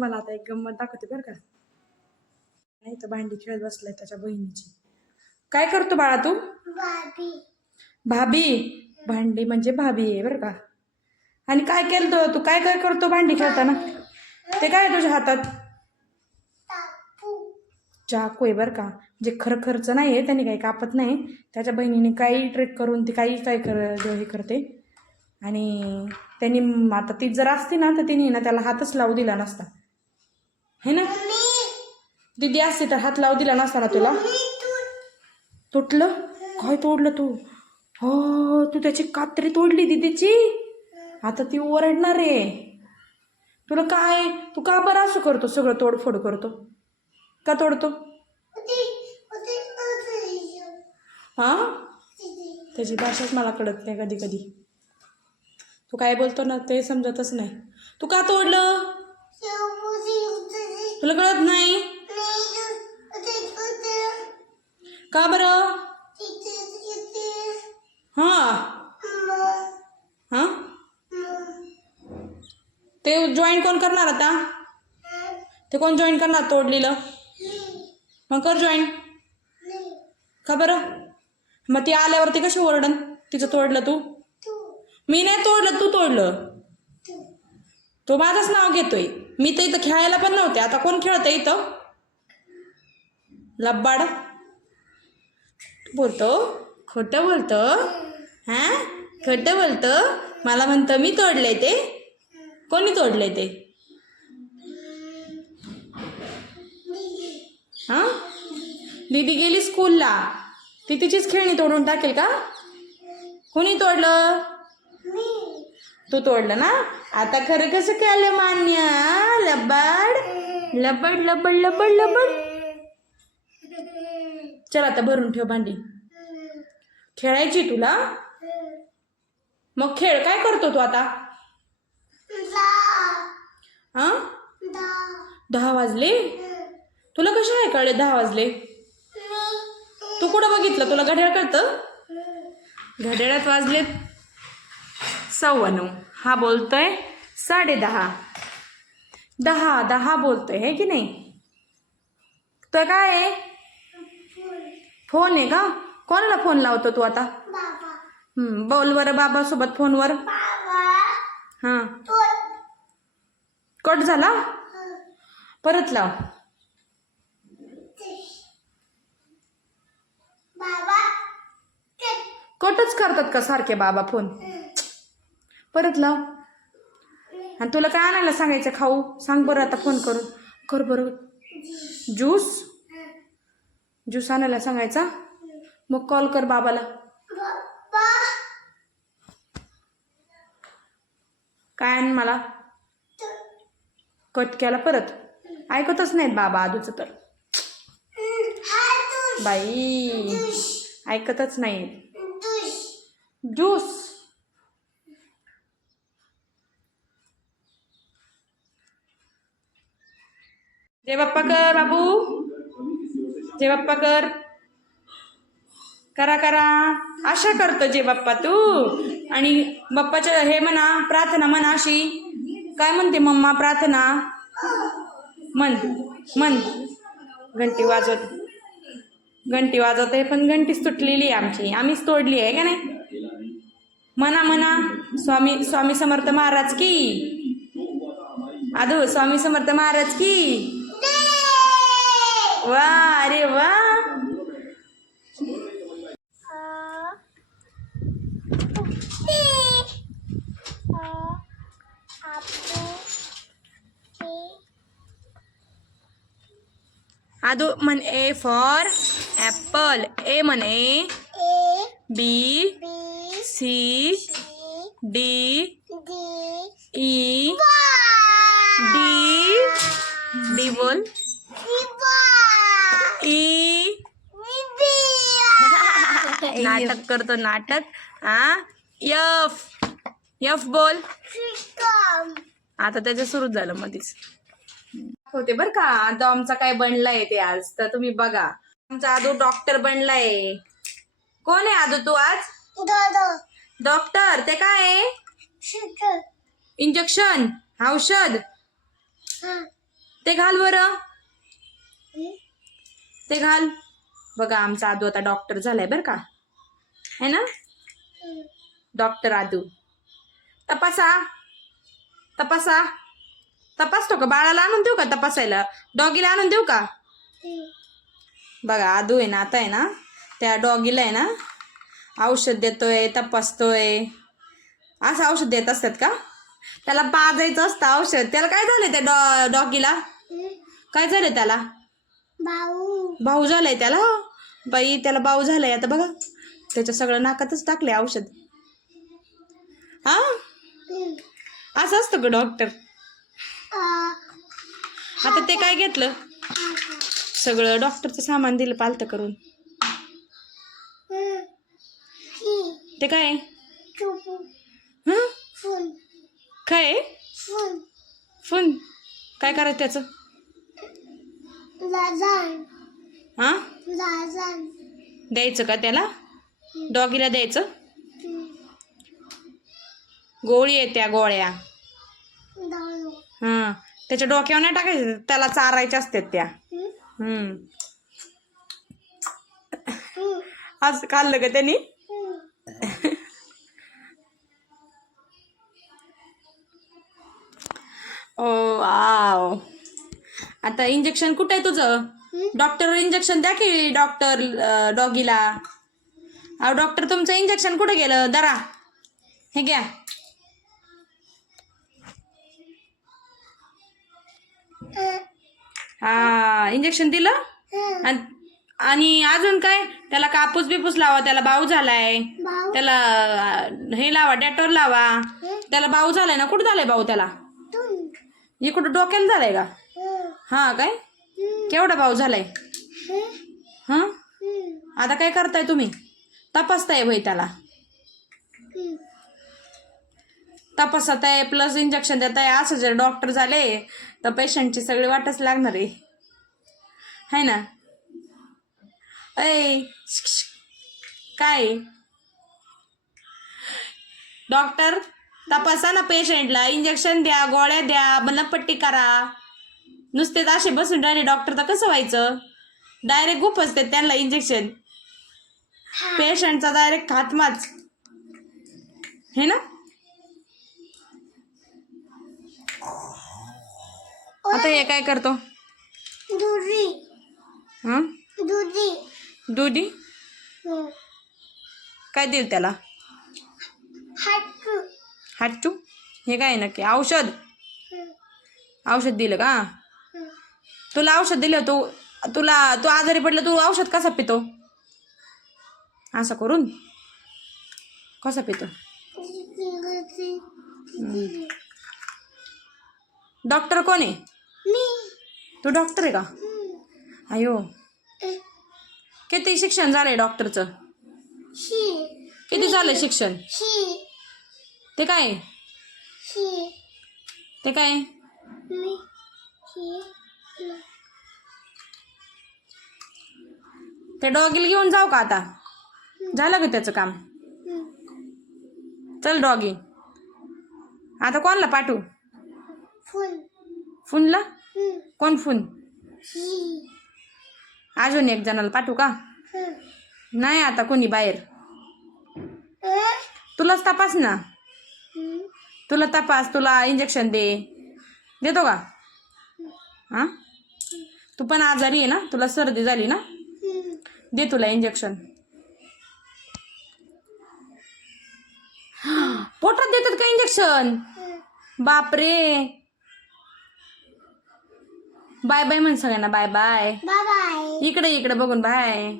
तुम्हाला आता एक गंमत दाखवते बरं का. नाही तर भांडी खेळत बसलाय त्याच्या बहिणीची. काय करतो बाळा तू? भाभी. भांडी म्हणजे भाभी आहे बरं का. आणि काय केलं तू? काय काय करतो भांडी खेळताना? ते काय आहे तुझ्या हातात? चाकू आहे बरं का. जे खरं खर्च नाही आहे त्यांनी काही कापत नाही. त्याच्या बहिणीने काही ट्रिक करून ती काही काय हे करते. आणि त्यांनी आता ती जर असती ना तर तिने ना त्याला हातच लावू दिला नसता हे ना. दीदी असती तर हात लावू दिला नसता ना तुला. तुटलं? काय तोडलं तू? हो तू त्याची कात्री तोडली दीदीची. आता ती ओरडणार आहे तुला. काय तू का बरं असं करतो? सगळं तोडफोड करतो का? तोडतो हा. त्याची भाषाच मला कळत नाही कधी कधी. तू काय बोलतो ना ते समजतच नाही. तू का तोडलं? तुला कळत नाही का बरं? हा हा. ते जॉईन कोण करणार आता? ते कोण जॉईन करणार तोडलेलं? मग कर जॉईन. का बरं? मग ती आल्यावरती कशी ओरडन तिचं तोडलं तू? मी नाही तोडलं, तू तोडलं. तो माझंच नाव घेतोय. मी तर इथं खेळायला पण नव्हते. आता कोण खेळतंय इथं? लब्बाड बोलतो, खोटं बोलतो. हा खोटं बोलतो. मला म्हणतं मी तोडलंय ते. कोणी तोडलंय ते? हा. दीदी गेली स्कूलला. ती तिचीच खेळणी तोडून टाकेल का? कोणी तोडलं? तू तोडलं ना. आता खरं कसं केलं मान्य? लबाड लबड लबड लबड लबड. चल आता भरून ठेव भांडी. खेळायची तुला? मग खेळ. काय करतो तू आता? हा 10 वाजले. तुला कशा आहे कळले 10 वाजले? तू कुठं बघितलं? तुला घड्याळ कळतं? घड्याळात वाजलेत 9:15. हा बोलतोय 10:30. 10 बोलतोय हे की नाही? तर काय आहे? फोन आहे का? कोणाला फोन लावतो तू आता? बोल बरं बाबा सोबत फोनवर. हा कट झाला. परत लाव. कटच करतात का सारखे बाबा फोन? परत लाव. आणि तुला काय आणायला सांगायचं खाऊ? सांग बरं आता फोन करून. कर बरं. ज्यूस आणायला सांगायचा. मग कॉल कर बाबाला. काय आण मला? कट केला परत. ऐकतच नाहीत बाबा आधूचं तर. बाई ऐकतच नाही. ज्यूस. जय बाप्पा कर बाबू. जय बाप्पा कर. करा करा. आशा करतो जय बाप्पा तू. आणि बाप्पाच्या हे म्हणा प्रार्थना म्हणा अशी. काय म्हणते मम्मा प्रार्थना? मन घंटी वाजवत आहे. पण घंटीच तुटलेली आहे आमची. आम्हीच तोडली आहे का नाही? म्हणा स्वामी समर्थ महाराज की. आदू स्वामी समर्थ महाराज की. वा अरे वा. आदू म्हण ए फॉर ॲपल. ए म्हण A. B C D E D बोल. ई नाटक करतो नाटक. एफ बोल. आता त्याचं सुरूच झालं मध्येच. होते बर का. आदू आमचा काय बनलाय ते आज तर तुम्ही बघा. आमचा आदू डॉक्टर बनलाय. कोण आहे आदू तू आज? डॉक्टर. ते काय आहे? इंजेक्शन औषध. ते घाल बरं, ते घाल. बघा आमचा आदू आता डॉक्टर झालाय बरं का, है ना? डॉक्टर आदू. तपासा तपासा तपासतो का? बाळाला आणून देऊ का तपासायला? डॉगीला आणून देऊ का? बघा आदू आहे ना, आता आहे ना त्या डॉगीला आहे ना औषध देतोय, तपासतोय. असं औषध देत असतात का? त्याला पाजायचं असतं औषध. त्याला काय झालंय त्या डॉगीला? काय झालंय त्याला? भाऊ झालाय त्याला. बाई त्याला भाऊ झालाय. आता बघा त्याच्या सगळं नाकातच टाकलंय औषध. हा असं असतं का डॉक्टर? आता ते काय घेतलं? सगळं डॉक्टरचं सामान दिलं पालतं करून. ते काय? काय फुन? काय करायचं त्याचं? हा द्यायचं का त्याला? डॉगीला द्यायचं? गोळी आहे त्या गोळ्या. हा त्याच्या डोक्यावर नाही टाकायचं, त्याला चारायच्या असतात त्या. आज खाल्लं का त्यांनी? ओ वाव. आता इंजेक्शन कुठे आहे तुझं? डॉक्टर इंजेक्शन द्या की डॉक्टर डॉगीला. अहो डॉक्टर तुमचं इंजेक्शन कुठे गेलं? दरा हे घ्या. हा इंजेक्शन दिलं. आणि अजून काय? त्याला कापूस बिपूस लावा. त्याला बाऊ झालाय. त्याला हे लावा, डेटॉल लावा. त्याला बाऊ झालाय ना. कुठं झालाय बाऊ त्याला? इकडं डोक्याला झालाय का? हा काय? केवढा बाऊ झालाय? हा आता काय करताय तुम्ही? तपासताय भाई त्याला? तपासत आहे प्लस इंजेक्शन देत आहे. असं जर डॉक्टर झाले तर पेशंटची सगळी वाटच लागणार आहे ना? ऐ काय डॉक्टर तपासा ना पेशंटला, इंजेक्शन द्या, गोळ्या द्या, मलमपट्टी करा. नुसतेच असे बसून राहिले डॉक्टर तर कसं व्हायचं? डायरेक्ट गुपसते त्यांना इंजेक्शन. पेशंटचा डायरेक्ट खात्माच हे ना. आता हे काय करतो? दुधी काय देईल त्याला? हाटू. हे काय नक्की? औषध दिलं का? तुला औषध दिलं तू आजारी पडलं, तू औषध कसा पितो? असं करून कसा पितो? डॉक्टर कोण आहे? तू डॉक्टर आहे का? अयो किती शिक्षण झालंय डॉक्टरचं? किती झालंय शिक्षण? ते काय? ते काय? ते डॉगीला घेऊन जाऊ का आता? झालं का त्याचं काम? चल डॉगी. आता कोणला पाठवू? फुनला? कोण फुन? अजून एक जणाला पाठवू का? नाही आता कोणी बाहेर. तुलाच तपास ना. तुला तपास, तुला इंजेक्शन देतो का? हा तू पण आजारी आहे ना, तुला सर्दी झाली ना, दे तुला इंजेक्शन. पोटात देतात का इंजेक्शन? बापरे. बाय बाय म्हण सगळ्यांना. Bye bye. इकडे बघून बाय.